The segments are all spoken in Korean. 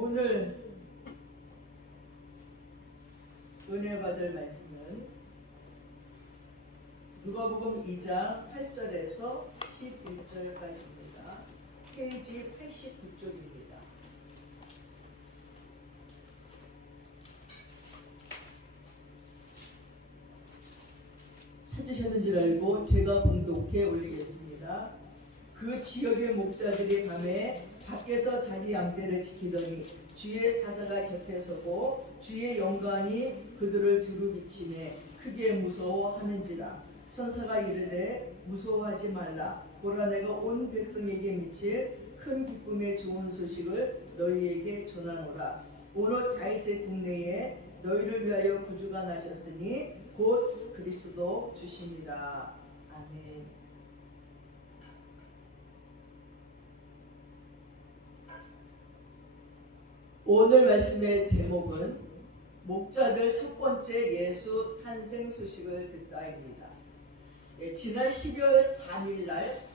오늘 은혜 받을 말씀은 누가복음 2장 8절에서 11절까지입니다. 페이지 89쪽입니다. 찾으셨는 줄 알고 제가 봉독해 올리겠습니다. 그 지역의 목자들이 밤에 밖에서 자기 양떼를 지키더니 주의 사자가 곁에 서고 주의 영광이 그들을 두루 비치매 크게 무서워하는지라. 천사가 이르되 무서워하지 말라. 보라, 내가 온 백성에게 미칠 큰 기쁨의 좋은 소식을 너희에게 전하노라. 오늘 다윗의 국내에 너희를 위하여 구주가 나셨으니 곧 그리스도 주시니라. 아멘. 오늘 말씀의 제목은 목자들 첫 번째 예수 탄생 소식을 듣다입니다. 지난 12월 3일 날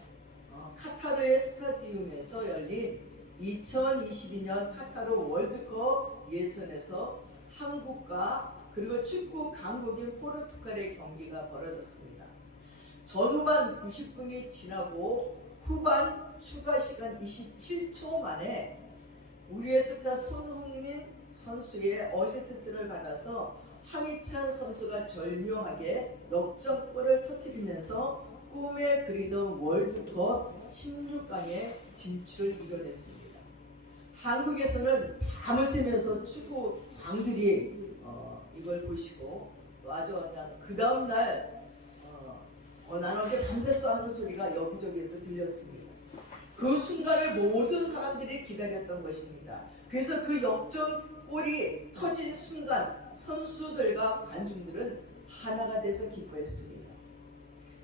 카타르의 스타디움에서 열린 2022년 카타르 월드컵 예선에서 한국과 그리고 축구 강국인 포르투갈의 경기가 벌어졌습니다. 전후반 90분이 지나고 후반 추가 시간 27초 만에 우리의 스타 손흥민 선수의 어시스트를 받아서 황희찬 선수가 절묘하게 역전골을 터뜨리면서 꿈에 그리던 월드컵 16강의 진출을 이뤄냈습니다. 한국에서는 밤을 새면서 축구 광들이 이걸 보시고 아주 그냥 그 다음날 난 어제 밤새서 하는 소리가 여기저기에서 들렸습니다. 그 순간을 모든 사람들이 기다렸던 것입니다. 그래서 그 역전골이 터진 순간 선수들과 관중들은 하나가 돼서 기뻐했습니다.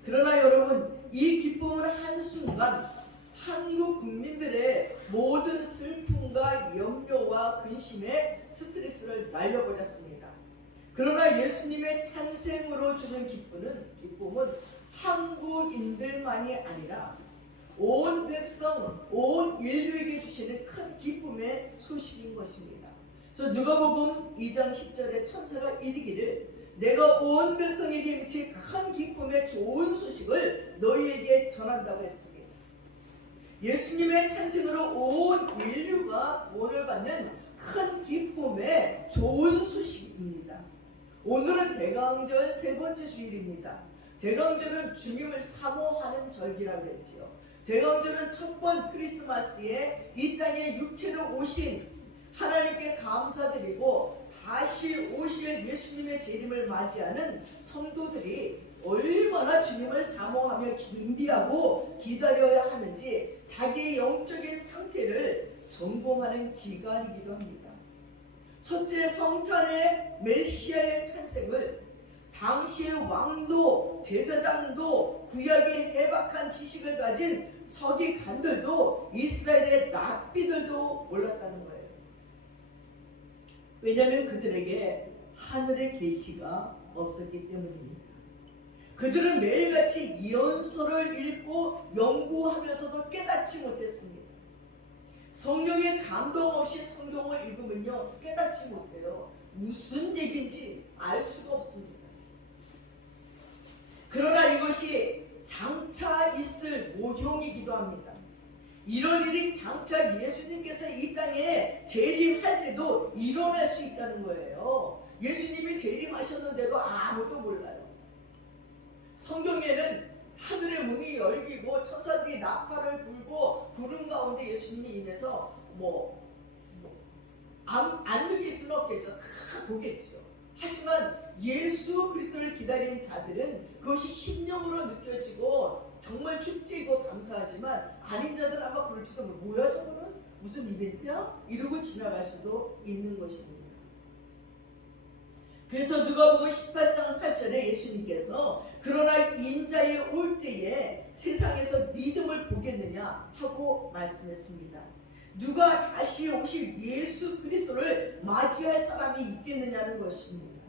그러나 여러분, 이 기쁨은 한순간 한국 국민들의 모든 슬픔과 염려와 근심에 스트레스를 날려버렸습니다. 그러나 예수님의 탄생으로 주는 기쁨은 한국인들만이 아니라 온 백성, 온 인류에게 주시는 큰 기쁨의 소식인 것입니다. 그래서 누가복음 2장 10절에 천사가 이르기를 내가 온 백성에게 미칠 큰 기쁨의 좋은 소식을 너희에게 전한다고 했습니다. 예수님의 탄생으로 온 인류가 구원을 받는 큰 기쁨의 좋은 소식입니다. 오늘은 대강절 세 번째 주일입니다. 대강절은 주님을 사모하는 절기라고 했지요. 대강절은 첫 번 크리스마스에 이 땅에 육체로 오신 하나님께 감사드리고 다시 오실 예수님의 재림을 맞이하는 성도들이 얼마나 주님을 사모하며 준비하고 기다려야 하는지 자기의 영적인 상태를 점검하는 기간이기도 합니다. 첫째, 성탄의 메시아의 탄생을 당시의 왕도 제사장도 구약의 해박한 지식을 가진 서기관들도 이스라엘의 랍비들도 몰랐다는 거예요. 왜냐하면 그들에게 하늘의 계시가 없었기 때문입니다. 그들은 매일같이 예언서를 읽고 연구하면서도 깨닫지 못했습니다. 성령의 감동 없이 성경을 읽으면요 깨닫지 못해요. 무슨 얘기인지 알 수가 없습니다. 그러나 이것이 장차 있을 모형이기도 합니다. 이런 일이 장차 예수님께서 이 땅에 재림할 때도 일어날 수 있다는 거예요. 예수님이 재림하셨는데도 아무도 몰라요. 성경에는 하늘의 문이 열리고 천사들이 나팔을 불고 구름 가운데 예수님이 임해서 안 느낄 수는 없겠죠. 다 보겠죠. 하지만 예수 그리스도를 기다린 자들은 그것이 심령으로 느껴지고 정말 축제이고 감사하지만 아닌 자들은 아마 그럴지도 뭐야 저거는 무슨 이벤트야? 이러고 지나갈 수도 있는 것입니다. 그래서 누가복음 18장 8절에 예수님께서 그러나 인자의 올 때에 세상에서 믿음을 보겠느냐 하고 말씀했습니다. 누가 다시 오실 예수 그리스도를 맞이할 사람이 있겠느냐는 것입니다.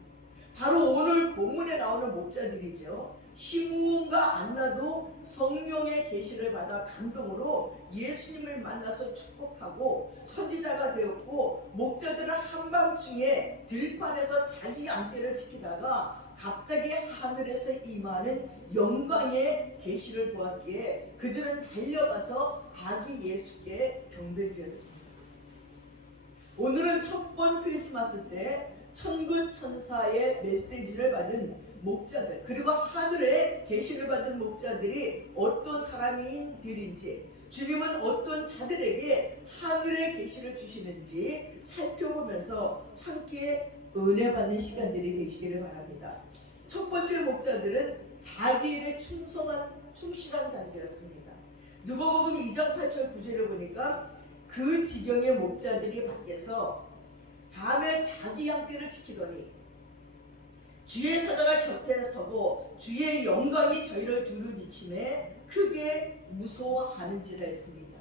바로 오늘 본문에 나오는 목자들이죠. 힘과 안 나도 성령의 계시를 받아 감동으로 예수님을 만나서 축복하고 선지자가 되었고 목자들은 한밤중에 들판에서 자기 양떼를 지키다가 갑자기 하늘에서 임하는 영광의 계시를 보았기에 그들은 달려가서 아기 예수께 경배드렸습니다. 오늘은 첫 번 크리스마스 때 천군 천사의 메시지를 받은 목자들, 그리고 하늘의 계시를 받은 목자들이 어떤 사람인들인지, 주님은 어떤 자들에게 하늘의 계시를 주시는지 살펴보면서 함께 은혜 받는 시간들이 되시기를 바랍니다. 첫 번째 목자들은 자기 일에 충실한 자들이었습니다. 누가복음 2장 8절 9절에 보니까 그 지경의 목자들이 밖에서 밤에 자기 양떼를 지키더니 주의 사자가 곁에 서고 주의 영광이 저희를 두루 비침에 크게 무서워하는지라 했습니다.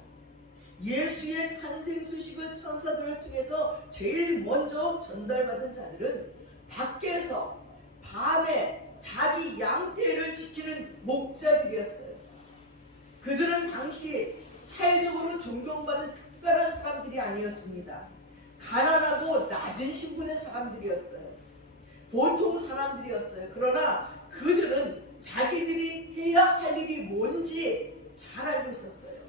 예수의 탄생 소식을 천사들을 통해서 제일 먼저 전달받은 자들은 밖에서 밤에 자기 양떼를 지키는 목자들이었어요. 그들은 당시 사회적으로 존경받는 특별한 사람들이 아니었습니다. 가난하고 낮은 신분의 사람들이었어요. 보통 사람들이었어요. 그러나 그들은 자기들이 해야 할 일이 뭔지 잘 알고 있었어요.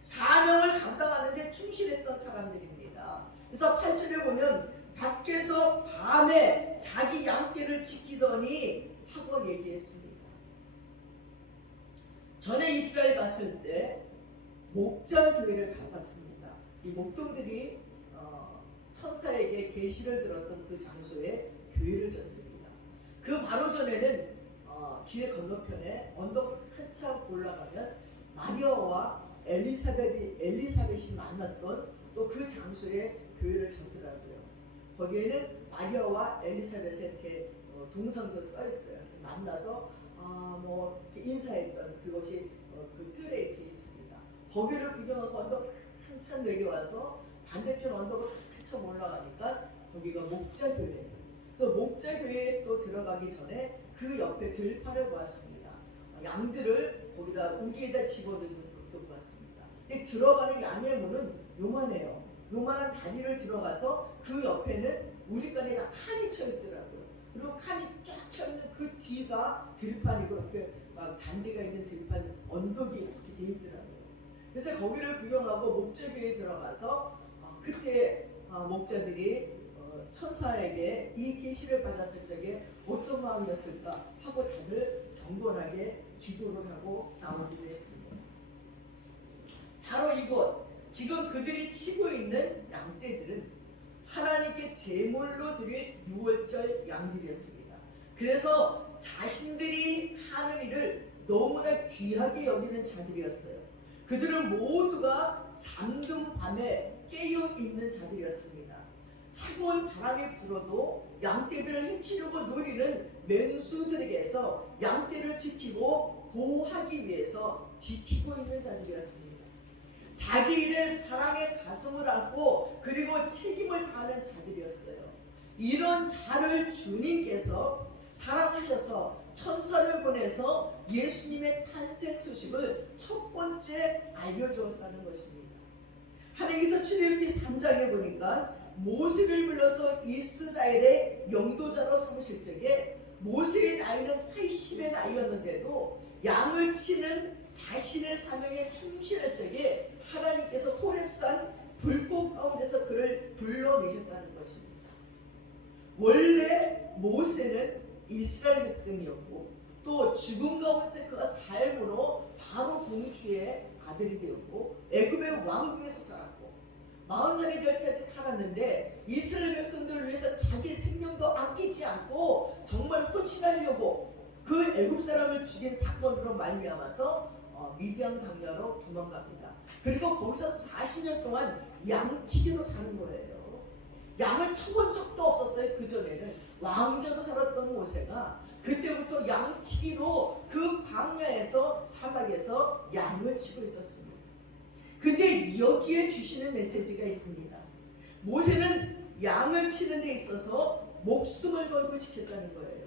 사명을 감당하는데 충실했던 사람들입니다. 그래서 8절에 보면 밖에서 밤에 자기 양떼를 지키더니 하고 얘기했습니다. 전에 이스라엘 갔을 때 목장교회를 가봤습니다. 이 목동들이 천사에게 계시를 들었던 그 장소에 교회를 졌습니다. 그 바로 전에는 길 건너편에 언덕 한참 올라가면 마리아와 엘리사벳이 만났던 또 그 장소에 교회를 졌더라고요. 거기에는 마리아와 엘리사벳의 이렇게 동상도 써 있어요. 만나서 이렇게 인사했던 그것이 그 뜰에 이렇게 있습니다. 거기를 구경하고 언덕 한참 내려와서 반대편 언덕을 한참 올라가니까 거기가 목자교회예요. 그래서 목자교회에 또 들어가기 전에 그 옆에 들판을 보았습니다. 양들을 거기다 우리에다 집어넣는 것도 보았습니다. 근데 들어가는 양의 문은 요만해요. 요만한 다리를 들어가서 그 옆에는 우리간에 다 칸이 쳐 있더라고요. 그리고 칸이 쫙 쳐 있는 그 뒤가 들판이고 이렇게 막 잔디가 있는 들판 언덕이 이렇게 돼 있더라고요. 그래서 거기를 구경하고 목자교회에 들어가서 그때 목자들이 천사에게 이 계시를 받았을 적에 어떤 마음이었을까 하고 다들 경건하게 기도를 하고 나오기도 했습니다. 바로 이곳 지금 그들이 치고 있는 양떼들은 하나님께 제물로 드릴 유월절 양들이었습니다. 그래서 자신들이 하는 일을 너무나 귀하게 여기는 자들이었어요. 그들은 모두가 잠든 밤에 깨어있는 자들이었습니다. 차가운 바람이 불어도 양떼들을 해치려고 노리는 맹수들에게서 양떼를 지키고 보호하기 위해서 지키고 있는 자들이었습니다. 자기 일에 사랑의 가슴을 안고 그리고 책임을 다하는 자들이었어요. 이런 자를 주님께서 사랑하셔서 천사를 보내서 예수님의 탄생 소식을 첫 번째 알려주었다는 것입니다. 하나님께서 출애굽기 3장에 보니까 모세를 불러서 이스라엘의 영도자로 삼으실 적에 모세의 나이는 80의 나이였는데도 양을 치는 자신의 사명에 충실할 적에 하나님께서 호렙산 불꽃 가운데서 그를 불러내셨다는 것입니다. 원래 모세는 이스라엘 백성이었고 또 죽음 가운데 그가 삶으로 바로 공주의 아들이 되었고 애굽의 왕궁에서 살았고 40살이 될 때까지 살았는데 이스라엘 백성들을 위해서 자기 생명도 아끼지 않고 정말 헌신하려고 그 애굽 사람을 죽인 사건으로 말미암아서 미디안 강야로 도망갑니다. 그리고 거기서 40년 동안 양치기로 사는 거예요. 양을 쳐본 적도 없었어요. 그전에는 왕자로 살았던 모세가 그때부터 양치기로 그 광야에서 사막에서 양을 치고 있었습니다. 근데 여기에 주시는 메시지가 있습니다. 모세는 양을 치는 데 있어서 목숨을 걸고 지켰다는 거예요.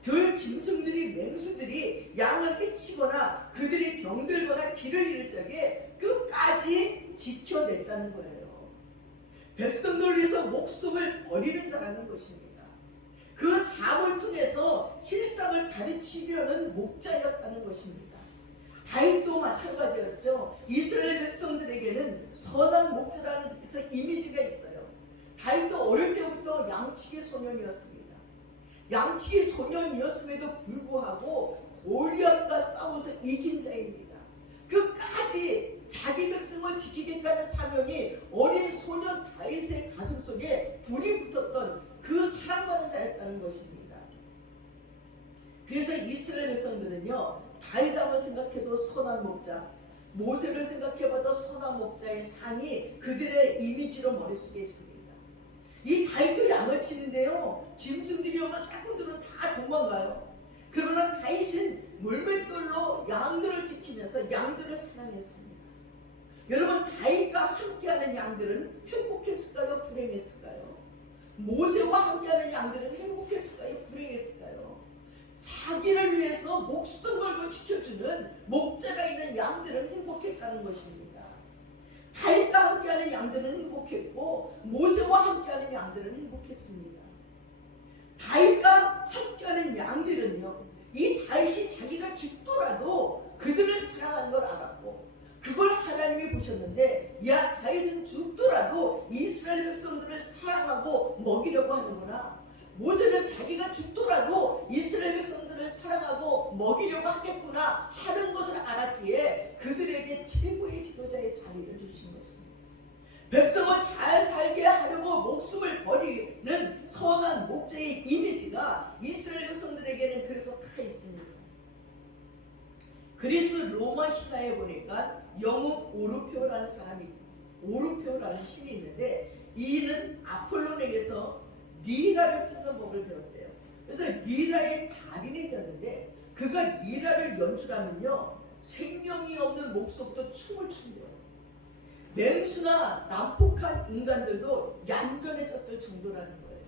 들 짐승들이 맹수들이 양을 해치거나 그들이 병들거나 길을 잃을 적에 끝까지 지켜냈다는 거예요. 백성들을 위해서 목숨을 버리는 자라는 것입니다. 그 삶을 통해서 실상을 가르치려는 목자였다는 것입니다. 다윗도 마찬가지였죠. 이스라엘 백성들에게는 선한 목자라는 이미지가 있어요. 다윗도 어릴 때부터 양치기 소년이었습니다. 양치기 소년이었음에도 불구하고 골리앗과 싸워서 이긴 자입니다. 끝까지 자기 백성을 지키겠다는 사명이 어린 소년 다윗의 가슴 속에 불이 붙었던 그 사랑받는 자였다는 것입니다. 그래서 이스라엘 백성들은요, 다윗을 생각해도 선한 목자, 모세를 생각해봐도 선한 목자의 상이 그들의 이미지로 머릿속에 있습니다. 이 다윗도 양을 치는데요, 짐승들이 오면 사꾼들은 다 도망가요. 그러나 다윗은 물맷돌로 양들을 지키면서 양들을 사랑했습니다. 여러분, 다윗과 함께하는 양들은 행복했을까요? 불행했을까요? 모세와 함께하는 양들은 행복했을까요? 불행했을까요? 자기를 위해서 목숨 걸고 지켜주는 목자가 있는 양들은 행복했다는 것입니다. 다윗과 함께하는 양들은 행복했고 모세와 함께하는 양들은 행복했습니다. 다윗과 함께하는 양들은요, 이 다윗이 자기가 죽더라도 그들을 사랑하는 걸 알았고 그걸 하나님이 보셨는데, 야, 다윗은 죽더라도 이스라엘 백성들을 사랑하고 먹이려고 하는구나. 모세는 자기가 죽더라도 이스라엘 백성들을 사랑하고 먹이려고 하겠구나 하는 것을 알았기에 그들에게 최고의 지도자의 자리를 주신 것입니다. 백성을 잘 살게 하려고 목숨을 버리는 선한 목자의 이미지가 이스라엘 백성들에게는 그래서 다 있습니다. 그리스 로마 신화에 보니까 영웅 오르페오라는 사람이, 오르페오라는 신이 있는데, 이는 아폴론에게서 리라를 뜯는 법을 배웠대요. 그래서 리라의 달인이 되었는데, 그가 리라를 연주하면요, 생명이 없는 목소리도 춤을 춘대요. 맹수나 난폭한 인간들도 얌전해졌을 정도라는 거예요.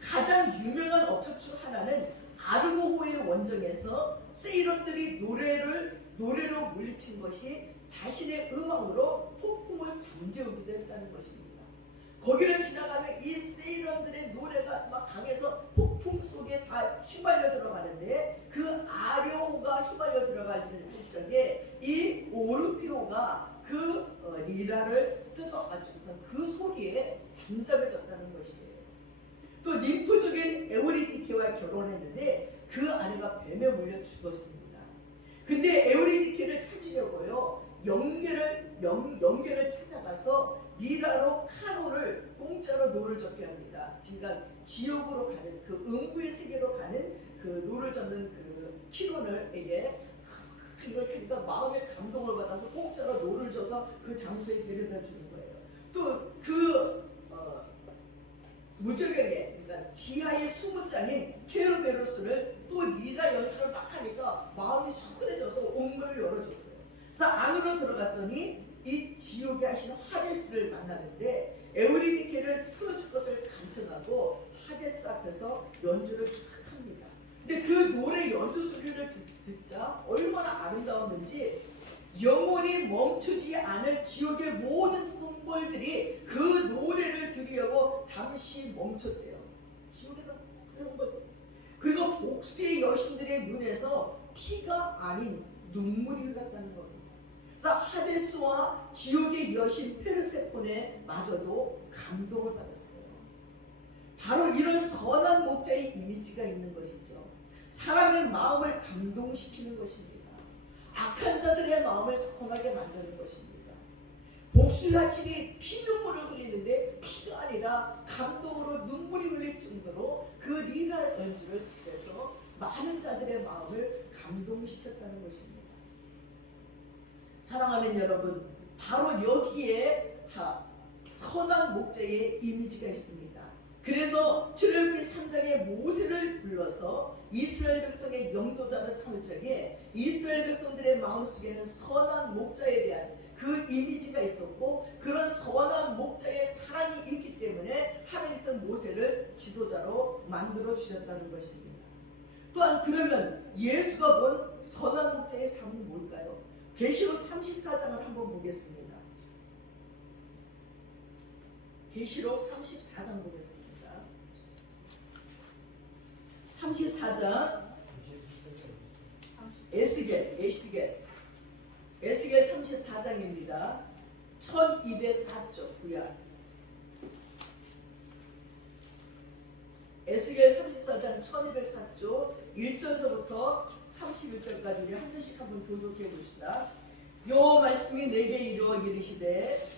가장 유명한 업적 중 하나는 아르고호의 원정에서 세이론들이 노래로 물리친 것이 자신의 음악으로 폭풍을 잠재우기도 했다는 것입니다. 거기를 지나가면 이 세이론들의 노래가 막 강해서 폭풍 속에 다 휘말려 들어가는데, 그 아료호가 휘말려 들어갈 적에 이 오르페오가 그 리라를 뜯어가지고서 그 소리에 잠잠해졌다는 것이에요. 또 님프족인 에우리디케와 결혼했는데 그 아내가 뱀에 물려 죽었습니다. 근데 에우리디케를 찾으려고요, 영계를 찾아가서 리라로 카로를 공짜로 노를 젓게 합니다. 그러니까 지옥으로 가는, 그 음부의 세계로 가는 그 노를 젓는 그 키론을에게 이걸 그러니까 마음의 감동을 받아서 공짜로 노를 져서 그 장소에 데려다 주는 거예요. 또 그 무적에게, 그러니까 지하의 수문장인 케르베로스를 또 리라 연주를 막 하니까 마음이 수근해져서 옥문을 열어줬어요. 그래서 안으로 들어갔더니 이 지옥에 하신 하데스를 만나는데, 에우리디케를 풀어줄 것을 간청하고 하데스 앞에서 연주를 쫙 합니다. 근데 그 노래 연주 소리를 듣자 얼마나 아름다웠는지 영원히 멈추지 않을 지옥의 모든 흥벌들이 그 노래를 들으려고 잠시 멈췄대요. 지옥에서 흥벌. 그리고 복수의 여신들의 눈에서 피가 아닌 눈물이 흘렀다는 겁니다. 그래서 하데스와 지옥의 여신 페르세폰에 마저도 감동을 받았어요. 바로 이런 선한 목자의 이미지가 있는 것이죠. 사람의 마음을 감동시키는 것입니다. 악한 자들의 마음을 선하게 만드는 것입니다. 복수자신이 피눈물을 흘리는데 피가 아니라 감동으로 눈물이 흘릴 정도로 그 리라 연주를 잘해서 많은 자들의 마음을 감동시켰다는 것입니다. 사랑하는 여러분, 바로 여기에 선한 목자의 이미지가 있습니다. 그래서 출애굽기 3장에 모세를 불러서 이스라엘 백성의 영도자를 삼을 적에 이스라엘 백성들의 마음속에는 선한 목자에 대한 그 이미지가 있었고, 그런 선한 목자의 사랑이 있기 때문에 하나님께서 모세를 지도자로 만들어 주셨다는 것입니다. 또한 그러면 예수가 본 선한 목자의 삶은 뭘까요? 계시록 34장을 한번 보겠습니다. 계시록 34장 보겠습니다. 34장 에스겔 34장입니다. 1204쪽 구약. 에스겔 34장 1204쪽 1절서부터 31절까지 우리 한 절씩 한번 교독해 봅시다. 요 말씀이 내게 이루어 이르시되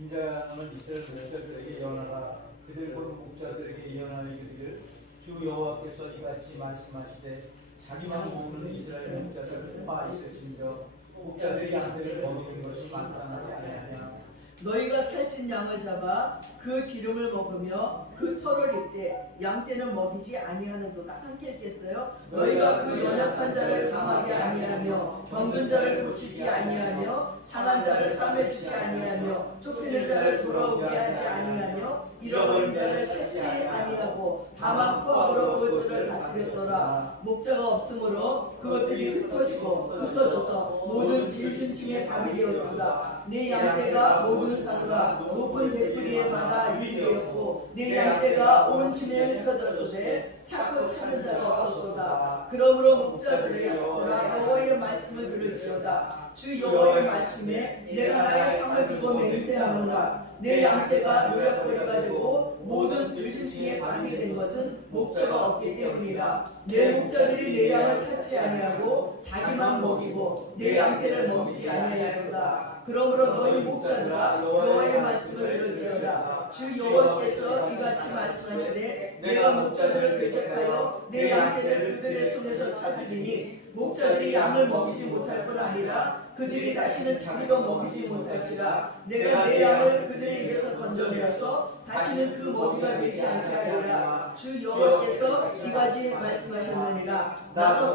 인자함을 이스라엘 목자들에게 예언하라. 그들 곧 목자들에게 예언하여 이르기를 주 여호와께서 이같이 말씀하시되 자기만 모으는 이스라엘 목자들 바 있으신저 목자들이 양들을 먹이는 것이 마땅하지 아니하냐. 너희가 살찐 양을 잡아 그 기름을 먹으며 그 털을 입되 양떼는 먹이지 아니하는도다. 함께 읽겠어요. 너희가 그 연약한 자를 강하게 아니하며 병든 자를 고치지 아니하며 상한 자를 싸매주지 아니하며 쫓기는 자를 돌아오게 하지 아니하며 잃어버린 자를 찾지 아니하고 다만 포악으로 그것들을 다스렸더라. 목자가 없으므로 그것들이 흩어져서 모든 빌딩층의 밤이 되었도다. 내 양떼가 모든 산과 높은 대풀이의 바다 이르되었고 내 양떼가 온 진에 흩어졌으되 찾고 찾는 자가 없었도다. 그러므로 목자들의 여호와의 말씀을 들을지어다. 주 여호와의 말씀에 내가 나의 삶을 두고 맹세하노라. 내 양떼가 노략거리가 되고 모든 들짐승의 방이 된 것은 목자가 없기 때문이라. 내 목자들이 내 양을 찾지 아니하고 자기만 먹이고 내 양떼를 먹이지 아니하였도다. 그러므로 너희 목자들아 여호와의 말씀을 들을지어다. 주 여호와께서 이같이 말씀하시되 내가 목자들을 배척하여 내 양떼를 그들의 손에서 찾으리니 목자들이 양을 먹이지 못할 뿐 아니라 그들이 다시는 자기도 먹이지 못할지라. 내가 내 양을 그들의 입에서 건져내어서 다시는 그 먹이가 되지 않게 하리라. 주 여호와께서 이같이 말씀하셨느니라.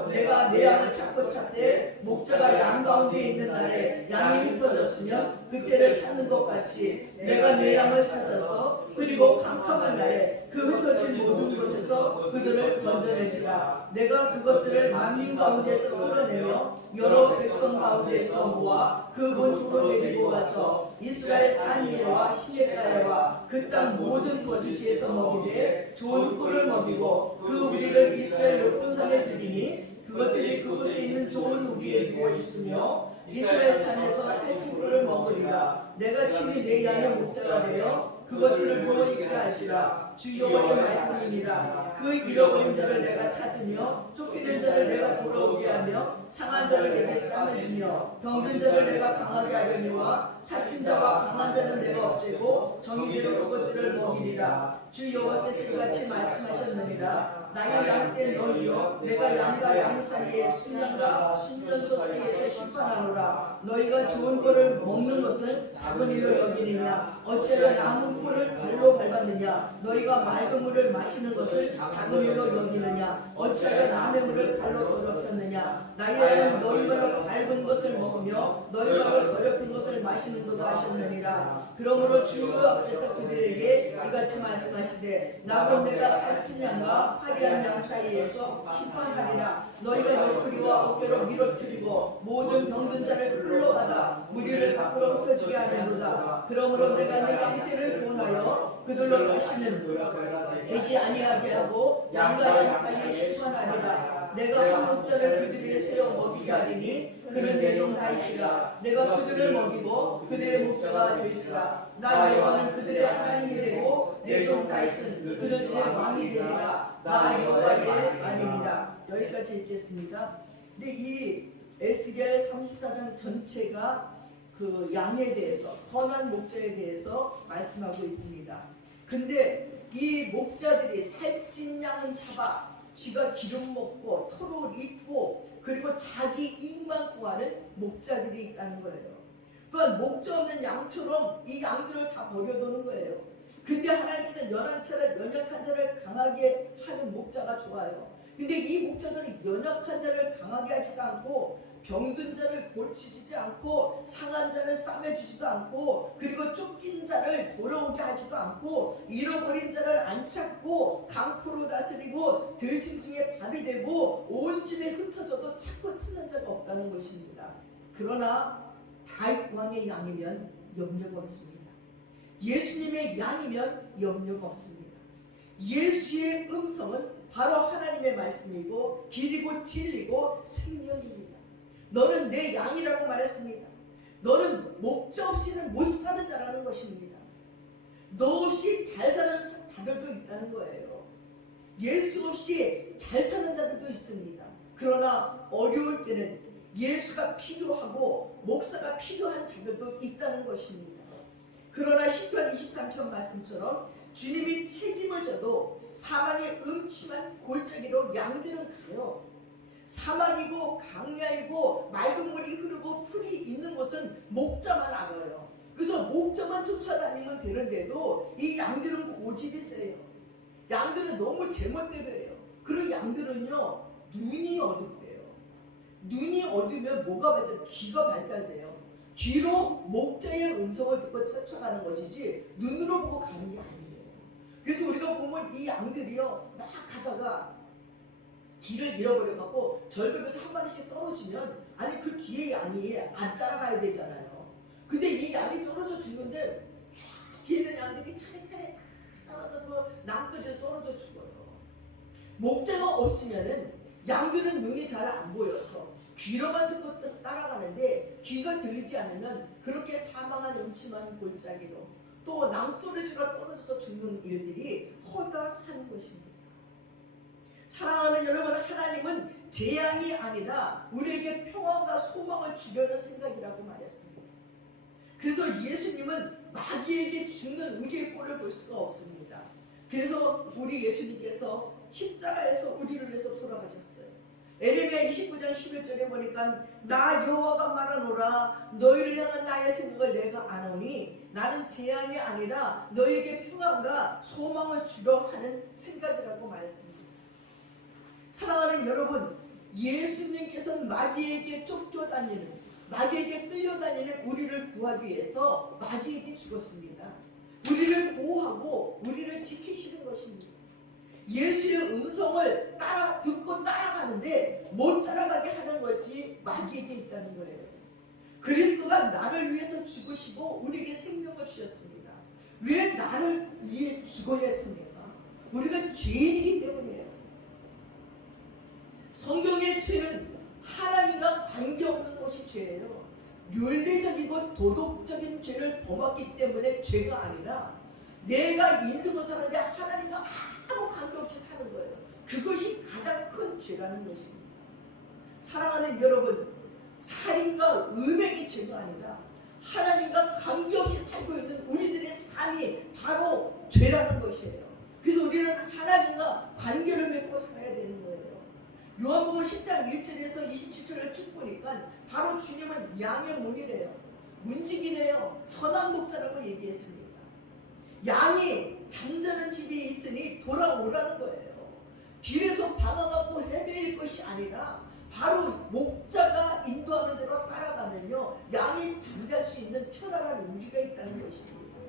내가 내 양을 찾고 찾되 목자가 양 가운데 있는 날에 양이 흩어졌으면 그때를 찾는 것 같이 내가 내 양을 찾아서 그리고 캄캄한 날에 그 흩어진 모든 곳에서 그들을 건져낼지라. 내가 그것들을 만민 가운데서 끌어내며 여러 백성 가운데서 모아 그 본토로 데리고 가서 이스라엘 산위에와 시내가에와 그 땅 모든 거주지에서 먹이되 좋은 꿀을 먹이고 그 우리를 이스라엘 높은 산에 두리니 그것들이 그곳에 있는 좋은 우리에 누워 있으며 이스라엘 산에서 살찐 꿀을 먹으리라. 내가 친히 내 양의 목자가 되어 그것들을 누워 있게 할지라. 주 여호와의 말씀이니라. 그 잃어버린 자를 내가 찾으며 쫓기는 자를 내가 돌아오게 하며 상한 자를 내게 싸매주며 병든 자를 내가 강하게 하려니와 살찐 자와 강한 자는 내가 없애고 정의대로 그것들을 먹이리라. 주 여호와께서 이같이 말씀하셨느니라. 나의 양떼 너희여 내가 양과 양 사이에 순양과 순전소 사이에서 심판하노라. 너희가 좋은 꼴을 먹는 것을 작은 일로 여기느냐. 어찌하여 남은 꼴을 발로 밟았느냐. 너희가 맑은 물을 마시는 것을 작은 일로 여기느냐. 어찌하여 남의 물을 발로 더럽혔느냐. 나의 양은 너희 발로 밟은 것을 먹으며 너희 발로 더럽힌 것을 마시는도다 하셨느니라. 그러므로 주 앞에서 그들에게 이같이 말씀하시되 나곧 내가 살찐 양과 화려한 양 사이에서 심판하리라. 너희가 옆구리와 어깨로 밀어뜨리고 모든 병든 자를 흘러가다 무리를 밖으로 흩어지게 하는도다. 그러므로 내가 내 양떼를 구원하여 그들로 다시는 되지 아니하게 하고 양과 양 사이에 심판하리라. 내가 한 목자를 그들에게 세워 먹이게 하리니 그는 내 종 다윗이라. 내가 그들을 먹이고 그들의 목자가 될지라. 나 여호와는 그들의 하나님이 되고 내 종 다윗은 그들 중에 왕이 되리라. 나 여호와의 아닙니다. 여기까지 읽겠습니다. 근데 이 에스겔 34장 전체가 그 양에 대해서 선한 목자에 대해서 말씀하고 있습니다. 근데 이 목자들이 살찐 양은 잡아 쥐가 기름 먹고 털을 입고 그리고 자기 이익만 구하는 목자들이 있다는 거예요. 또한 목자 없는 양처럼 이 양들을 다 버려두는 거예요. 근데 하나님께서 연약한 자를 강하게 하는 목자가 좋아요. 근데 이 목자들은 연약한 자를 강하게 하지도 않고 병든 자를 고치지도 않고 상한 자를 싸매주지도 않고 그리고 쫓긴 자를 돌아오게 하지도 않고 잃어버린 자를 안 찾고 강포로 다스리고 들짐승의 밥이 되고 온 집에 흩어져도 찾고 찾는 자가 없다는 것입니다. 그러나 다윗 왕의 양이면 염려가 없습니다. 예수님의 양이면 염려가 없습니다. 예수의 음성은 바로 하나님의 말씀이고 길이고 진리고 생명입니다. 너는 내 양이라고 말했습니다. 너는 목자 없이는 못 사는 자라는 것입니다. 너 없이 잘 사는 자들도 있다는 거예요. 예수 없이 잘 사는 자들도 있습니다. 그러나 어려울 때는 예수가 필요하고 목사가 필요한 자들도 있다는 것입니다. 그러나 시편 23편 말씀처럼 주님이 책임을 져도 사망의 음침한 골짜기로 양들은 가요. 사막이고 강야이고 맑은 물이 흐르고 풀이 있는 곳은 목자만 알아요. 그래서 목자만 쫓아다니면 되는데도 이 양들은 고집이 세요. 양들은 너무 제멋대로예요. 그리고 양들은요, 눈이 어둡대요. 눈이 어두면 뭐가 발달? 귀가 발달돼요. 귀로 목자의 음성을 듣고 쫓아가는 것이지 눈으로 보고 가는 게 아니에요. 그래서 우리가 보면 이 양들이요, 막 가다가 길을 잃어버려갖고 절벽에서 한 마리씩 떨어지면 아니 그 뒤에 양이 안 따라가야 되잖아요. 근데 이 양이 떨어져 죽는데 쫙 뒤에 있는 양들이 차례차례 따라서 그 남들이 떨어져 죽어요. 목자가 없으면은 양들은 눈이 잘 안 보여서 귀로만 듣고 따라가는데 귀가 들리지 않으면 그렇게 사망한 음침한 골짜기로 또 낭떠러지가 떨어져서 죽는 일들이 허다한 것입니다. 사랑하는 여러분, 하나님은 재앙이 아니라 우리에게 평안과 소망을 주려는 생각이라고 말했습니다. 그래서 예수님은 마귀에게 죽는 우리의 꼴을 볼 수가 없습니다. 그래서 우리 예수님께서 십자가에서 우리를 위해서 돌아가셨어요. 에레미야 29장 11절에 보니까 나 여호와가 말하노라 너희를 향한 나의 생각을 내가 아노니 나는 재앙이 아니라 너희에게 평안과 소망을 주려 하는 생각이라고 말했습니다. 사랑하는 여러분, 예수님께서는 마귀에게 쫓겨다니는, 마귀에게 끌려다니는 우리를 구하기 위해서 마귀에게 죽었습니다. 우리를 보호하고 우리를 지키시는 것입니다. 예수의 음성을 듣고 따라가는데 못 따라가게 하는 것이 마귀에게 있다는 거예요. 그리스도가 나를 위해서 죽으시고 우리에게 생명을 주셨습니다. 왜 나를 위해 죽어야 했습니까? 우리가 죄인이기 때문이에요. 성경의 죄는 하나님과 관계없는 것이 죄예요. 윤리적이고 도덕적인 죄를 범했기 때문에 죄가 아니라 내가 인생을 사는데 하나님과 아무 관계없이 사는 거예요. 그것이 가장 큰 죄라는 것입니다. 사랑하는 여러분, 살인과 음행이 죄가 아니라 하나님과 관계없이 살고 있는 우리들의 삶이 바로 죄라는 것이에요. 그래서 우리는 하나님과 관계를 맺고 살아야 되는 거예요. 요한복음 10장 1절에서 27절을 쭉 보니까 바로 주님은 양의 문이래요. 문지기래요. 선한 목자라고 얘기했습니다. 양이 잠자는 집에 있으니 돌아오라는 거예요. 길에서 방황하고 헤매일 것이 아니라 바로 목자가 인도하는 대로 따라가면요, 양이 잠잘 수 있는 편안한 우리가 있다는 것입니다.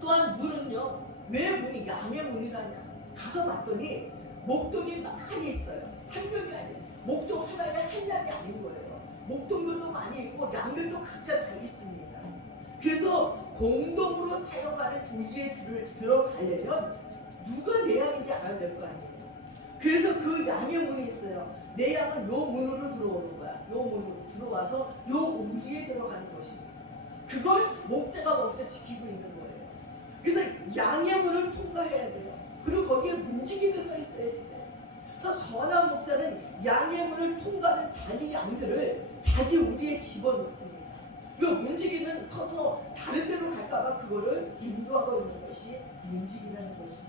또한 문은요, 왜 문이 양의 문이라냐? 가서 봤더니 목동이 많이 있어요. 한 명이 아니에요. 목동 하나에 한 양이 아닌 거예요. 목동들도 많이 있고 양들도 각자 다 있습니다. 그래서 공동으로 사용하는 우리에 들어가려면 누가 내 양인지 알아야 될 거 아니에요. 그래서 그 양의 문이 있어요. 내 양은 요 문으로 들어오는 거야. 요 문으로 들어와서 요 우리에 들어가는 것입니다. 그걸 목자가 거기서 지키고 있는 거예요. 그래서 양의 문을 통과해야 돼요. 그리고 거기에 문지기도 서 있어야지 돼요. 그래서 선한 목자는 양의 문을 통과하는 자기 양들을 자기 우리에 집어넣습니다. 그리고 문지기는 서서 다른 데로 갈까봐 그거를 인도하고 있는 것이 문지기라는 것입니다.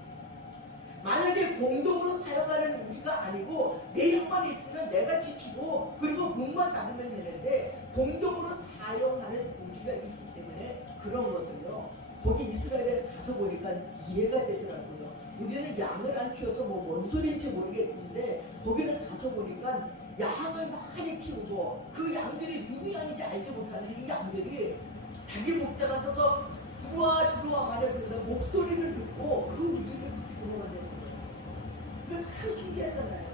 만약에 공동으로 사용하는 우리가 아니고 내 양만 있으면 내가 지키고 그리고 문만 닫으면 되는데 공동으로 사용하는 우리가 있기 때문에 그런 것을요, 거기 이스라엘에 가서 보니까 이해가 되더라고요. 우리는 양을 안 키워서 뭔 소리인지 모르겠는데 거기는 가서 보니까 양을 많이 키우고 그 양들이 누구 양인지 알지 못하는 이 양들이 자기 목자가 서서 들어와 말해 그러다 목소리를 듣고 그 우리를 들어와야 되는 거예요. 이거 참 신기하잖아요.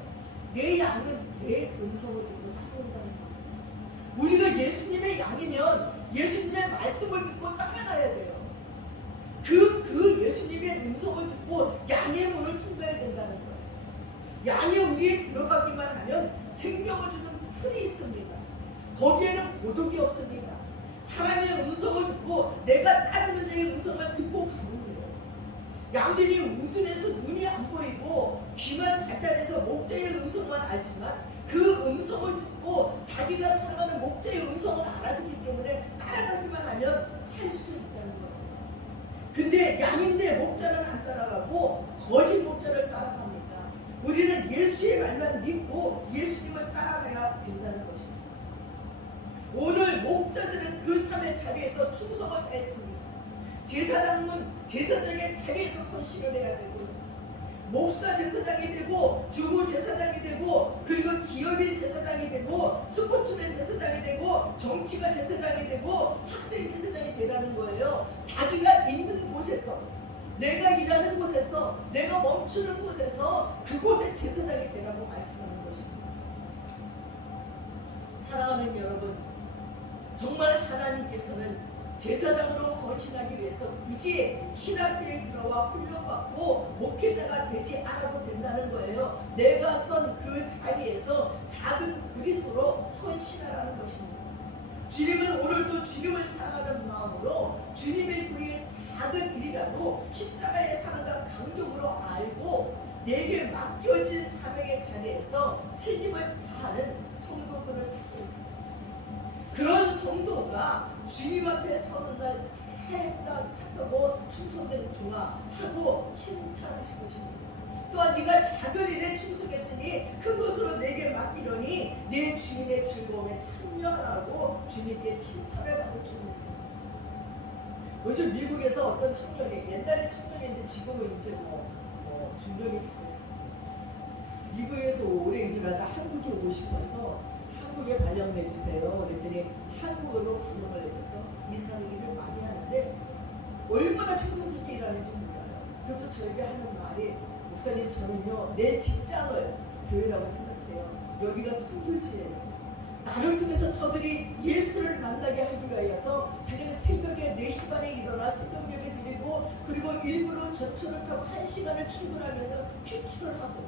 내 양은 내 음성을 듣고 따라온다는 거예요. 우리가 예수님의 양이면 예수님의 말씀을 듣고 따라가야 돼요. 거기에는 고독이 없습니다. 사랑의 음성을 듣고 내가 따르는 자의 음성을 듣고 가는 거예요. 양들이 우둔해서 눈이 안 보이고 귀만 발달해서 목자의 음성만 알지만 그 음성을 듣고 자기가 사랑하는 목자의 음성을 알아듣기 때문에 따라가기만 하면 살 수 있다는 거예요. 근데 양인데 목자는 안 따라가고 거짓 목자를 따라갑니다. 우리는 예수의 말만 믿고 예수님을 따라가야 된다는 것입니다. 오늘 목자들은 그 삶의 자리에서 충성을 다했습니다. 제사장은 제사장의 자리에서 헌신을 해야 되고, 목사 제사장이 되고, 주부 제사장이 되고, 그리고 기업인 제사장이 되고, 스포츠맨 제사장이 되고, 정치가 제사장이 되고, 학생 제사장이 되라는 거예요. 자기가 있는 곳에서, 내가 일하는 곳에서, 내가 멈추는 곳에서 그곳에 제사장이 되라고 말씀하는 것입니다. 사랑하는 여러분, 정말 하나님께서는 제사장으로 헌신하기 위해서 굳이 신학교에 들어와 훈련받고 목회자가 되지 않아도 된다는 거예요. 내가 선 그 자리에서 작은 그리스도로 헌신하라는 것입니다. 주님은 오늘도 주님을 사랑하는 마음으로 주님의 부의 작은 일이라도 십자가의 사랑과 감격으로 알고 내게 맡겨진 사명의 자리에서 책임을 다하는 성도들을 찾고 있습니다. 그런 성도가 주님 앞에 서는 날 살다 착하고 충성된 종아 하고 칭찬하실 것입니다. 또한 네가 작은 일에 충성했으니 큰 것으로 내게 맡기려니 내 주인의 즐거움에 참여하라고 주님께 칭찬을 받을 줄 있습니다. 요즘 미국에서 어떤 청년이, 옛날에 청년인데 지금은 이제 중년이 됐습니다. 미국에서 오래 일하다 한국에 오고 싶어서 한국에 발령내 주세요. 그랬더니 한국어로 발령을 내줘서 이 사람이 일을 많이 하는데 얼마나 충성스럽게 일하는지 몰라요. 그래서 저에게 하는 말이, 목사님 저는요 내 직장을 교회라고 생각해요. 여기가 선교지예요. 나를 통해서 저들이 예수를 만나게 하기 위하여서 자기는 새벽에 4시 반에 일어나 새벽 예배 드리고, 그리고 일부러 전철을 타고 1시간을 출근하면서 큐티를 하고,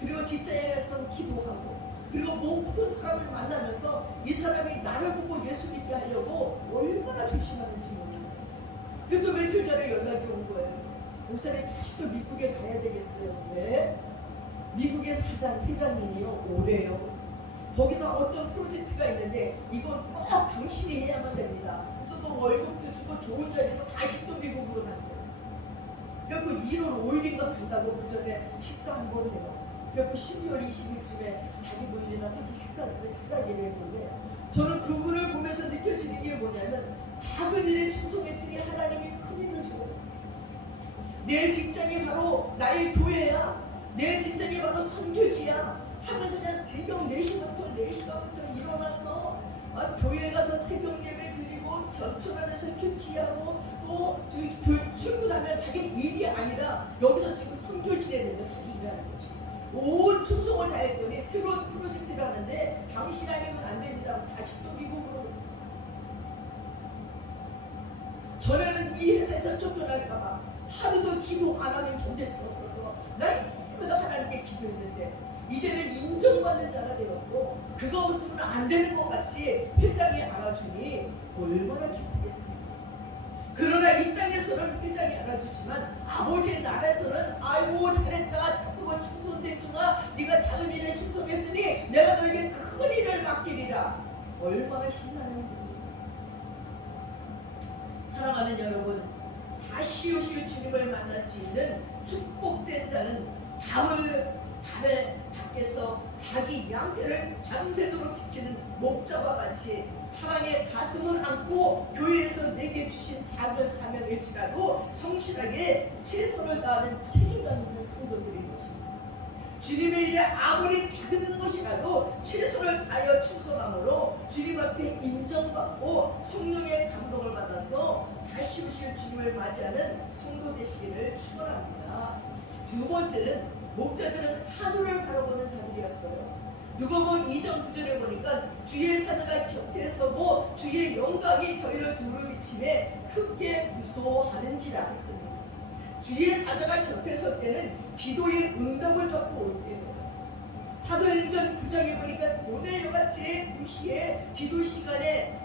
그리고 직장에서 기도하고, 그리고 모든 사람을 만나면서 이 사람이 나를 보고 예수 믿게 하려고 얼마나 조심하는지 몰라요. 그또 며칠 전에 연락이 온 거예요. 목사님 다시 또 미국에 가야 되겠어요. 왜? 미국의 사장 회장님이요 오래요. 거기서 어떤 프로젝트가 있는데 이건 꼭 당신이 해야만 됩니다. 그래서 또 월급도 주고 좋은 자리로 다시 또 미국으로 간대요. 그래서 1월 5일인가 간다고 그 전에 식사 한번 해요. 그래서 12월 20일쯤에 자기 부인이랑 같이 식사기를 했는데, 저는 그분을 보면서 느껴지는 게 뭐냐면 작은 일에 충성했더니 하나님이 큰 일을 줘요. 내 직장이 바로 나의 교회야, 내 직장이 바로 선교지야 하면서 그냥 새벽 4시부터 일어나서 교회 가서 새벽 예배 드리고 전철 안에서 큐티하고 또 출근하면 자기는 일이 아니라 여기서 지금 선교지에 있는 거 자기 일하는 거지. 온 충성을 다했더니 새로운 프로젝트를 하는데 당신 아니면 안 됩니다. 다시 또 미국으로. 전에는 이 회사에서 쫓겨날까봐 하루도 기도 안 하면 견딜 수 없어서 날마다 하나님께 기도했는데, 이제는 인정받는 자가 되었고 그거 없으면 안 되는 것 같이 회장이 알아주니 얼마나 기쁘겠습니까? 그러나 이 땅에서는 회장이 알아주지만 아버지의 나라에서는 아이고 잘했다, 착하고 충성된 종아, 네가 작은 일에 충성했으니 내가 너에게 큰 일을 맡기리라. 얼마나 신나는 일입니까? 사랑하는 여러분, 다시 오실 주님을 만날 수 있는 축복된 자는 밤에 밖에서 자기 양떼를 밤새도록 지키는 목자와 같이 사랑의 가슴을 안고 교회에서 내게 주신 작은 사명일지라도 성실하게 최선을 다하는 책임감 있는 성도들인 것입니다. 주님의 일에 아무리 작은 것이라도 최선을 다하여 충성함으로 주님 앞에 인정받고 성령의 감동을 받아서 다시 오실 주님을 맞이하는 성도 되시기를 축원합니다. 두 번째는 목자들은 하늘을 바라보는 자들이었어요. 누가복음 2장 9절에 보니까 주의 사자가 곁에 서고 주의 영광이 저희를 두루비침에 크게 무서워하는지라 했습니다. 주의 사자가 곁에 설 때는 기도의 응답을 받고 올 때예요. 사도행전 9장에 보니까 고넬료가 제9시에 기도 시간에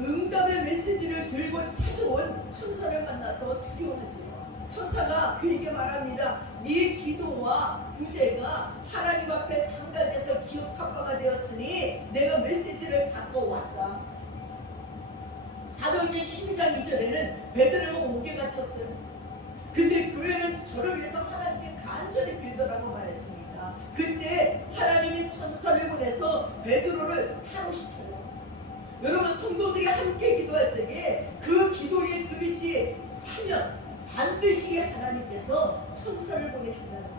응답의 메시지를 들고 찾아온 천사를 만나서 두려워하지. 천사가 그에게 말합니다. 네 기도와 구제가 하나님 앞에 상달돼서 기억한 바가 되었으니 내가 메시지를 갖고 왔다. 사도행전 12장 2절에는 베드로가 옥에 갇혔어요. 근데 교회는 저를 위해서 하나님께 간절히 빌더라고 말했습니다. 그때 하나님이 천사를 보내서 베드로를 탈옥시켜요. 여러분, 성도들이 함께 기도할 적에 그 기도의 그릇이 차면 반드시 하나님께서 천사를 보내신다는 거예요.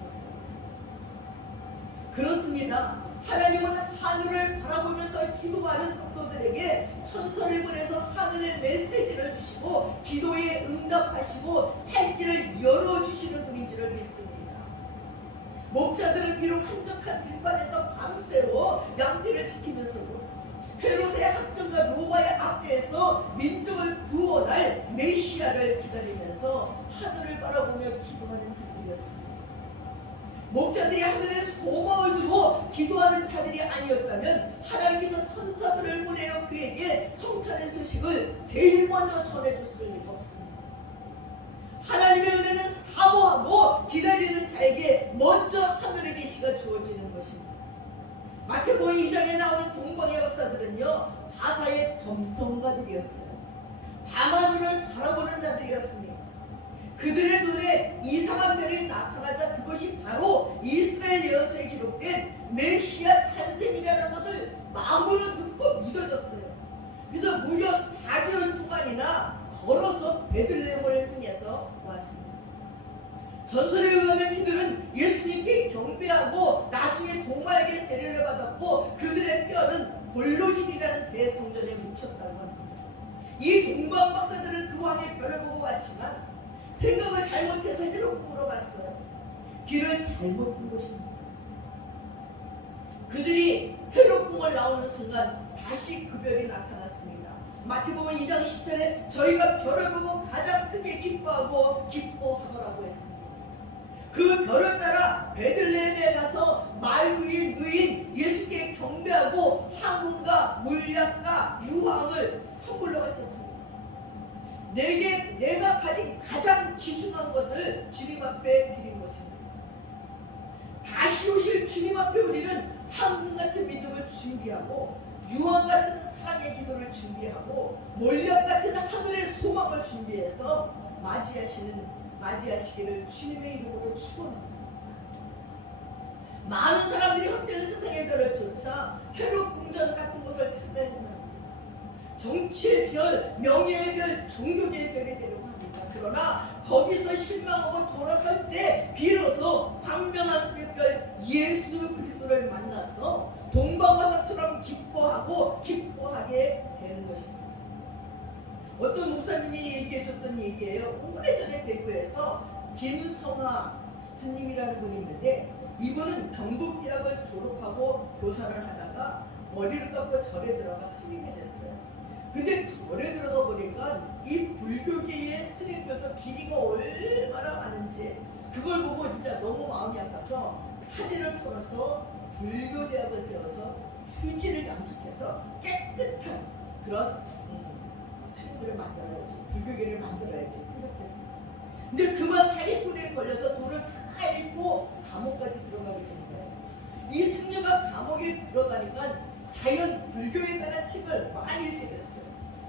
그렇습니다. 하나님은 하늘을 바라보면서 기도하는 성도들에게 천사를 보내서 하늘의 메시지를 주시고 기도에 응답하시고 살 길을 열어주시는 분인 줄을 믿습니다. 목자들은 비록 한적한 들판에서 밤새로 양떼를 지키면서도 헤롯의 학정과 로마의 압제에서 민족을 구원할 메시아를 기다리면서 하늘을 바라보며 기도하는 자들이었습니다. 목자들이 하늘에 소망을 두고 기도하는 자들이 아니었다면 하나님께서 천사들을 보내어 그에게 성탄의 소식을 제일 먼저 전해줬을 리가 없습니다. 하나님의 은혜는 사모하고 기다리는 자에게 먼저 하늘의 계시가 주어지는 것입니다. 마태복음 2장에 나오는 동방의 박사들은요, 바사의 점성가들이었어요. 밤하늘을 바라보는 자들이었습니다. 그들의 눈에 이상한 별이 나타나자 그것이 바로 이스라엘 예언서에 기록된 메시아 탄생이라는 것을 마음으로 듣고 믿어졌어요. 그래서 무려 4년 동안이나 걸어서 베들레헴을 향해서 왔습니다. 전설에 의하면 그들은 예수님께 경배하고 나중에 동마에게 세례를 받았고 그들의 뼈는 골로실이라는 대성전에 묻혔다고 합니다. 이 동방 박사들은 그 왕의 별을 보고 왔지만 생각을 잘못해서 헤롯궁으로 갔어요. 길을 잘못 든 것입니다. 그들이 헤롯궁을 나오는 순간 다시 그 별이 나타났습니다. 마태복음 2장 10절에 저희가 별을 보고 가장 크게 기뻐하더라고 했습니다. 그 별을 따라 베들레헴에 가서 말 위에 누인 예수께 경배하고 항문과 물약과 유황을 선물로 바쳤습니다. 내가 가진 가장 귀중한 것을 주님 앞에 드린 것입니다. 다시 오실 주님 앞에 우리는 항문 같은 믿음을 준비하고 유황 같은 사랑의 기도를 준비하고 몰약 같은 하늘의 소망을 준비해서 맞이하시기를 주님의 이름으로 축원합니다. 많은 사람들이 헛된 세상의 별을 쫓아 헤롯 궁전 같은 곳을 찾아 헤매합니다. 정치의 별, 명예의 별, 종교계의 별이 되려고 합니다. 그러나 거기서 실망하고 돌아설 때 비로소 광명한 새벽별 예수 그리스도를 만나서 동방바사처럼 기뻐하게 되는 것입니다. 어떤 목사님이 얘기해줬던 얘기예요. 오래전에 대구에서 김성하 스님이라는 분이 있는데 이분은 경북대학을 졸업하고 교사를 하다가 머리를 감고 절에 들어가 스님이 됐어요. 근데 절에 들어가 보니까 이 불교계의 스님들도 비리가 얼마나 많은지 그걸 보고 진짜 너무 마음이 아파서 사진을 풀어서 불교대학을 세워서 휴지를 양식해서 깨끗한 그런 스님들을 만들어야지, 불교계를 만들어야지 생각했어요. 근데 그만 사기꾼에 걸려서 돈을 다 잃고 감옥까지 들어가게 된 거예요. 이 승려가 감옥에 들어가니까 자연 불교에 관한 책을 많이 읽게 됐어요.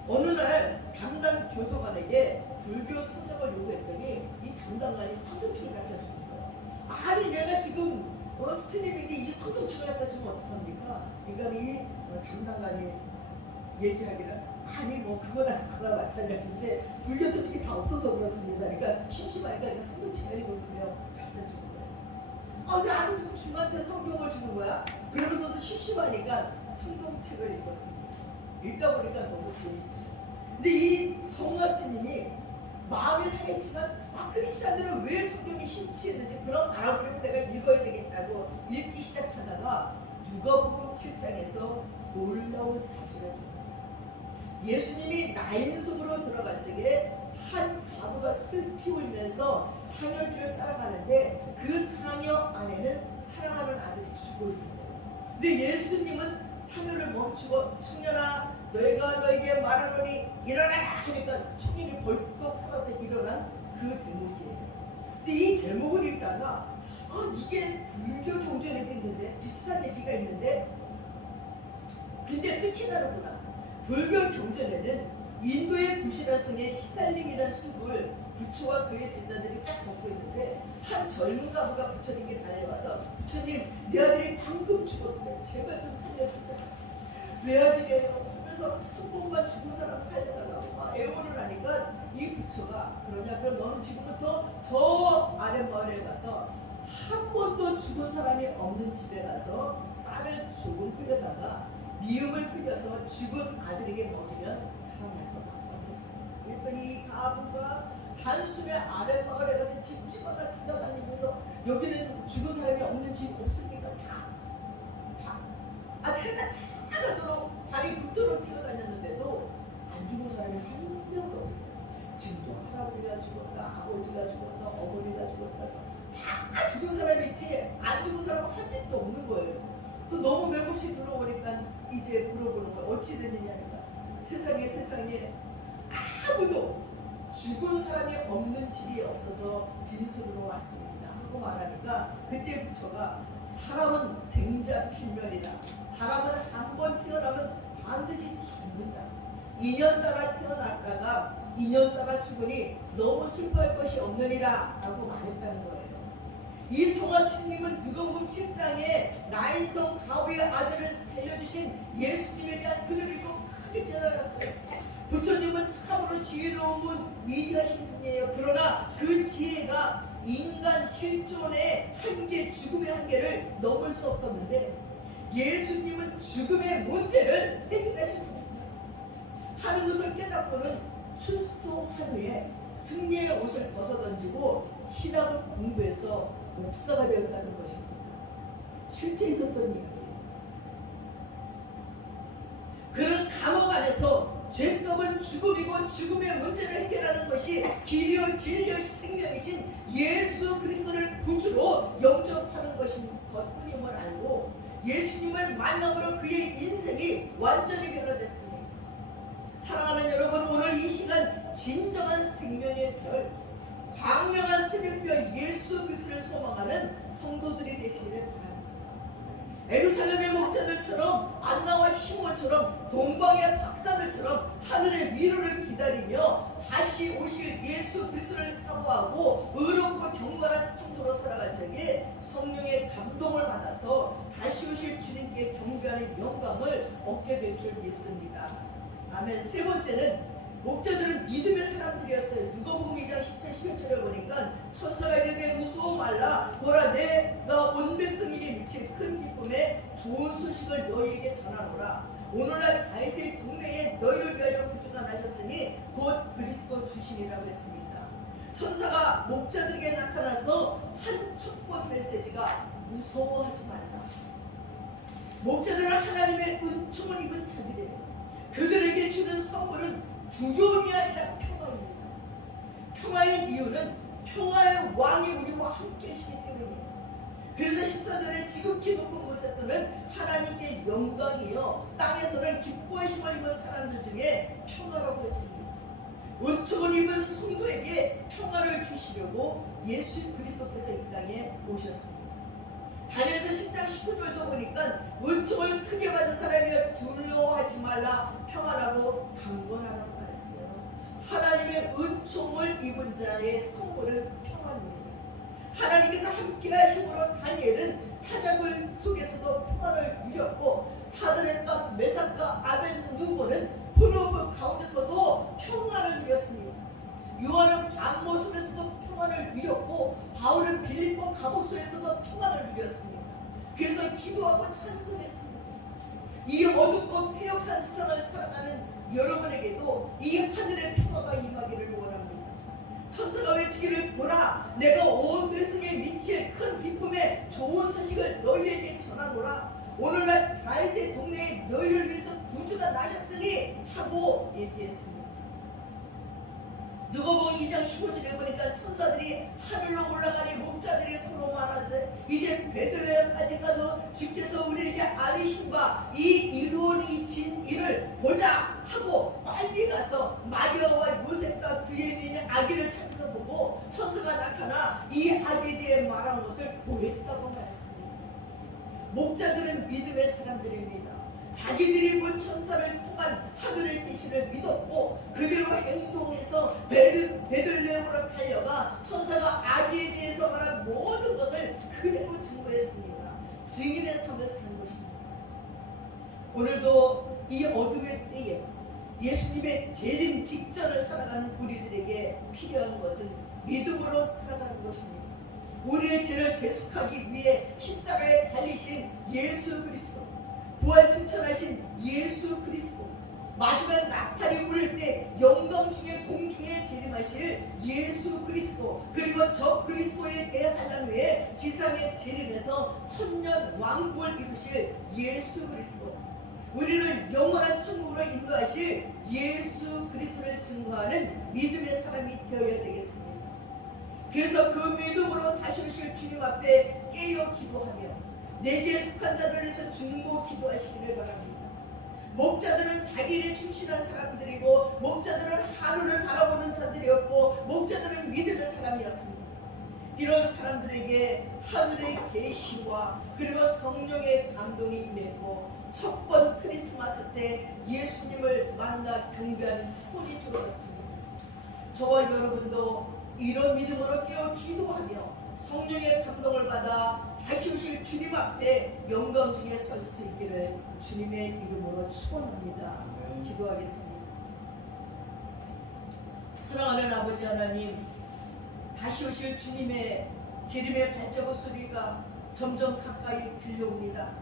어느 날 담당 교도관에게 불교 선정을 요구했더니 이 담당관이 성경책을 갖다 주는 거예요. 아니 내가 지금 스님인데 이 성경책을 갖다 주면 어떡합니까? 그러니까 이 담당관이 얘기하기를 아니 뭐 그거나 마찬가지인데 불교 서적이 다 없어서 그렇습니다. 그러니까 심심하니까 그냥 성경책을 읽어보세요. 갖다 주는 거예요. 아니 무슨 중한테 성경을 주는 거야? 그러면서도 심심하니까 성경책을 읽었습니다. 읽다 보니까 너무 재밌죠. 근데 이 성화 스님이 마음이 상했지만 크리스찬들은 왜 성경이 심취했는지 그럼 알아보려고 내가 읽어야 되겠다고 읽기 시작하다가 누가복음 7장에서 놀라운 사실을 봅니다. 예수님이 나인성으로 들어갈 적에 한 과부가 슬피 울면서 사녀들을 따라가는데 그 사녀 안에는 사랑하는 아들이 죽어 있는 거예요. 근데 예수님은 사녀를 멈추고 청년아 너희가 너에게 말하노니 일어나라 하니까 청년이 벌떡 살아서 일어난 그 대목이에요. 근데 이 대목을 읽다가 이게 불교 경전에도 있는데 비슷한 얘기가 있는데 근데 끝이 다르구나. 불교 경전에는 인도의 구시라성의 시달림이라는 숲을 부처와 그의 제자들이 쫙 걷고 있는데 한 젊은 가부가 부처님께 달려와서 부처님 내 아들이 방금 죽었는데 제발 좀 살려주세요. 외아들이에요. 하면서 한 번만 죽은 사람 살려달라고 막 애원을 하니까 이 부처가 그러냐 그럼 너는 지금부터 저 아랫마을에 가서 한 번도 죽은 사람이 없는 집에 가서 쌀을 조금 끓여다가 미음을 끓여서 죽은 아들에게 먹이면 살아날 거다 했습니다. 그랬더니 이 가부가 단숨에 아랫마을에 가서 집집마다 찾아다니면서 여기는 죽은 사람이 없는 집 없습니까? 다 해가 다 가도록 발이 붙도록 뛰어다녔는데도 안 죽은 사람이 한 명도 없어요. 지금도 할아버지가 죽었다, 아버지가 죽었다, 어머니가 죽었다 다 죽은 사람이 있지 안 죽은 사람은 한 집도 없는 거예요. 그 너무 맥없이 들어오니까 이제 물어보는 거예요. 어찌 됐느냐니까 세상에 아무도 죽은 사람이 없는 집이 없어서 빈소리로 왔습니다 하고 말하니까 그때 부처가 사람은 생자필멸이다. 사람은 한 번 태어나면 반드시 죽는다. 2년 따라 태어났다가 2년 따라 죽으니 너무 슬퍼할 것이 없느니라 라고 말했다는 거예요. 이 성화스님은 누가복음 7장에 나인성 가우의 아들을 살려주신 예수님에 대한 글을 읽고 크게 깨달았어요. 부처님은 참으로 지혜로운 분, 위대하신 분이에요. 그러나 그 지혜가 인간 실존의 한계, 죽음의 한계를 넘을 수 없었는데 예수님은 죽음의 문제를 해결하신 분입니다. 하는 것을 깨닫고는 출소한 후에 승리의 옷을 벗어던지고 신학을 공부해서 목사가 되었다는 것입니다. 실제 있었던 일이에요. 그는 감옥 안에서 죄값은 죽음이고 죽음의 문제를 해결하는 것이 길이요 진리요 생명이신 예수 그리스도를 구주로 영접하는 것인 것뿐임을 알고 예수님을 만남으로 그의 인생이 완전히 변화됐습니다. 사랑하는 여러분, 오늘 이 시간 진정한 생명의 별, 광명한 새벽별 예수 그리스도를 소망하는 성도들이 되시기를 바랍니다. 예루살렘의 목자들처럼 안나와 시몬처럼 동방의 박사들처럼 하늘의 위로를 기다리며 다시 오실 예수 그리스도를 사모하고 의롭고 경건한 성도로 살아갈 적에 성령의 감동을 받아서 다시 오실 주님께 경배하는 영광을 얻게 될 줄 믿습니다. 아멘. 세 번째는 목자들은 믿음의 사람들이었어요. 누가복음 2장 10절 11절에 보니까 천사가 이르되 무서워 말라 보라 내가 온 백성에게 미친 큰 기쁨에 좋은 소식을 너희에게 전하노라. 오늘날 다윗의 동네에 너희를 위하여 구주가 나셨으니 곧 그리스도 주시니라고 했습니다. 천사가 목자들에게 나타나서 한 첫 번째 메시지가 무서워하지 말라. 목자들은 하나님의 은총을 입은 자들이에요. 그들에게 주는 선물은 두려움이 아니라 평화입니다. 평화의 이유는 평화의 왕이 우리와 함께 계시기 때문이에요. 그래서 14절에 지극히 높은 곳에서는 하나님께 영광이요 땅에서는 기뻐하심을 입은 사람들 중에 평화라고 했습니다. 은총을 입은 성도에게 평화를 주시려고 예수 그리스도께서 이 땅에 오셨습니다. 다니엘서 10장 19절도 보니까 은총을 크게 받은 사람이여 두려워하지 말라 평안하고 강건하라고 말했어요. 하나님의 은총을 입은 자의 선물은 평안입니다. 하나님께서 함께 하심으로 다니엘은 사자굴 속에서도 평안을 누렸고 사드락과 메삭과 아벤누고는 포로그 가운데서도 평안을 누렸습니다. 요한은 밤모습에서도 평안을 누렸고 바울은 빌립보 감옥소에서도 평안을 누렸습니다. 그래서 기도하고 찬송했습니다. 이 어둡고 폐역한 세상을 살아가는 여러분에게도 이 하늘의 평화가 임하기를 원합니다. 천사가 외치기를 보라 내가 온 백성에 미칠 큰 기쁨에 좋은 소식을 너희에게 전하노라. 오늘날 다윗의 동네에 너희를 위해서 구주가 나셨으니 하고 얘기했습니다. 누가복음 2장 15절에 보니까 천사들이 하늘로 올라가니 목자들이 서로 말하되 이제 베들레헴까지 가서 주께서 우리에게 알리신 바 이 이루어진 일을 보자 하고 빨리 가서 마리아와 요셉과 그에 있는 아기를 찾아서 보고 천사가 나타나 이 아기에 대해 말한 것을 보였다고 말했습니다. 목자들은 믿음의 사람들입니다. 자기들이 본 천사를 통한 하늘의 계시를 믿었고 그대로 행동해서 베들레헴으로 달려가 천사가 아기에 대해서 말한 모든 것을 그대로 증거했습니다. 증인의 삶을 산 것입니다. 오늘도 이 어둠의 때에 예수님의 재림 직전을 살아가는 우리들에게 필요한 것은 믿음으로 살아가는 것입니다. 우리의 죄를 대속하기 위해 십자가에 달리신 예수 그리스도, 부활승천하신 예수 그리스도, 마지막 나팔이 울릴 때 영광 중에 공중에 재림하실 예수 그리스도, 그리고 저 그리스도의 대환란 후에 지상에 재림해서 천년 왕국을 이루실 예수 그리스도, 우리를 영원한 천국으로 인도하실 예수 그리스도를 증거하는 믿음의 사람이 되어야 되겠습니다. 그래서 그 믿음으로 다시 오실 주님 앞에 깨어 기도하며 내게 속한 자들에서 중보 기도하시기를 바랍니다. 목자들은 자기 일에 충실한 사람들이고 목자들은 하늘을 바라보는 자들이었고 목자들은 믿음의 사람이었습니다. 이런 사람들에게 하늘의 계시와 그리고 성령의 감동이 임했고 첫 번 크리스마스 때 예수님을 만나 경배하는 특권이 주어졌습니다. 저와 여러분도 이런 믿음으로 깨어 기도하며 성령의 감동을 받아 다시 오실 주님 앞에 영광 중에 설 수 있기를 주님의 이름으로 축원합니다. 기도하겠습니다. 사랑하는 아버지 하나님, 다시 오실 주님의 재림의 발자국 소리가 점점 가까이 들려옵니다.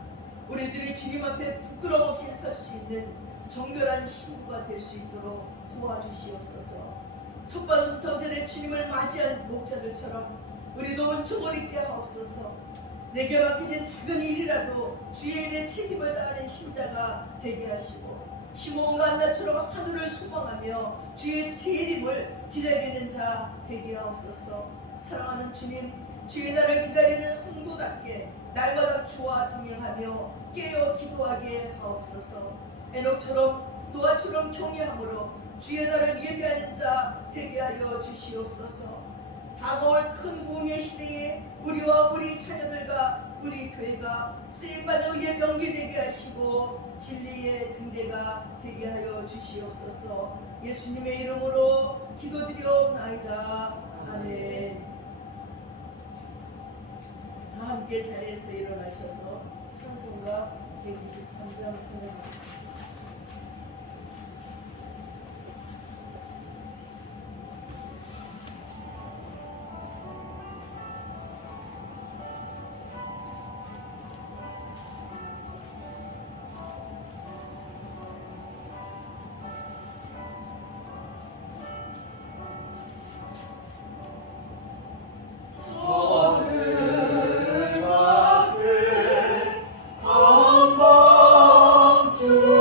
우리들이 주님 앞에 부끄럼 없이 설 수 있는 정결한 신부가 될 수 있도록 도와주시옵소서. 첫 번부터 전에 주님을 맞이한 목자들처럼 우리도 은총을 입게 하옵소서. 내게 맡겨진 작은 일이라도 주의 일에 책임을 다하는 신자가 되게 하시고 시몬과 안나처럼 하늘을 소망하며 주의 재림을 기다리는 자 되게 하옵소서. 사랑하는 주님, 주의 날을 기다리는 성도답게 날마다 주와 동행하며 깨어 기도하게 하옵소서. 에녹처럼 노아처럼 경외함으로 주의 날을 예배하는 자 되게 하여 주시옵소서. 다가올 큰 부흥의 시대에 우리와 우리 자녀들과 우리 교회가 쓰임받은 의의 명기 되게 하시고 진리의 등대가 되게 하여 주시옵소서. 예수님의 이름으로 기도드리옵나이다. 아멘. 다 함께 자리에서 일어나셔서 찬송가 123장 찬양하겠습니다. 주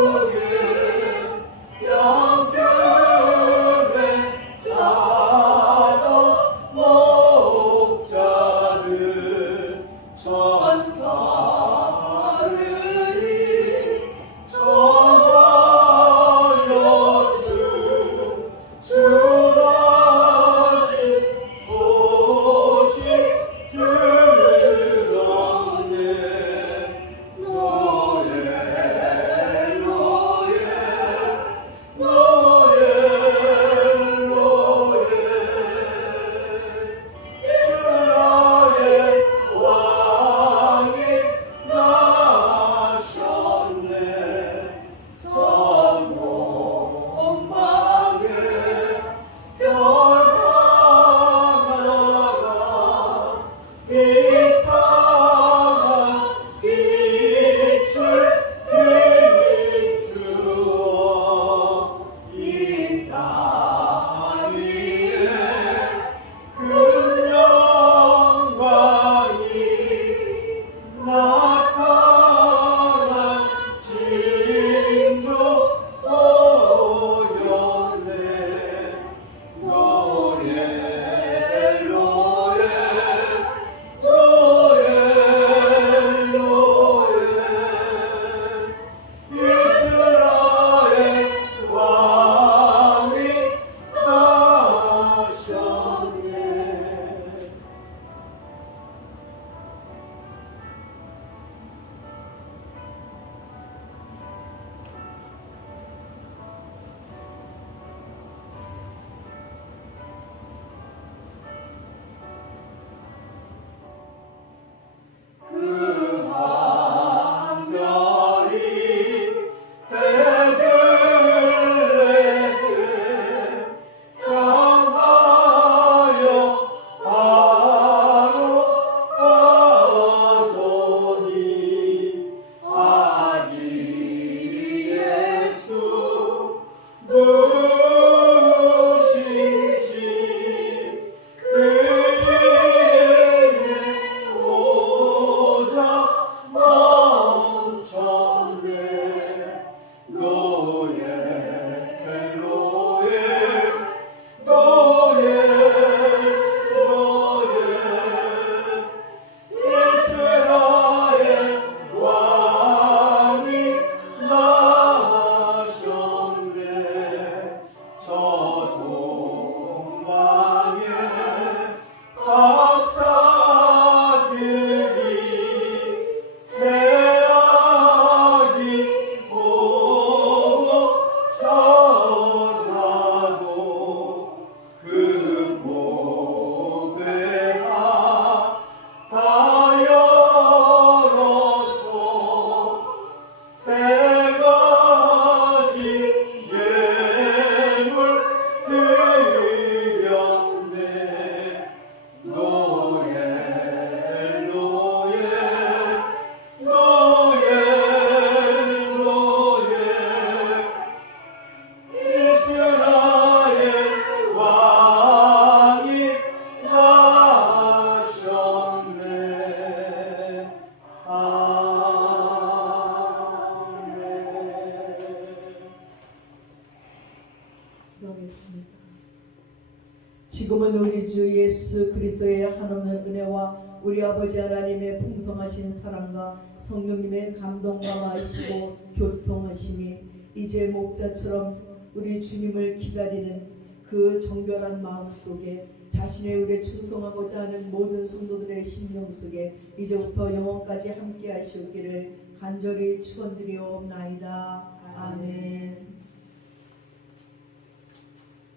지금은 우리 주 예수 그리스도의 한없는 은혜와 우리 아버지 하나님의 풍성하신 사랑과 성령님의 감동과 마시고 교통하심이 이제 목자처럼 우리 주님을 기다리는 그 정결한 마음 속에 자신의 의에 충성하고자 하는 모든 성도들의 심령 속에 이제부터 영원까지 함께 하시옵기를 간절히 축원드리옵나이다. 아멘.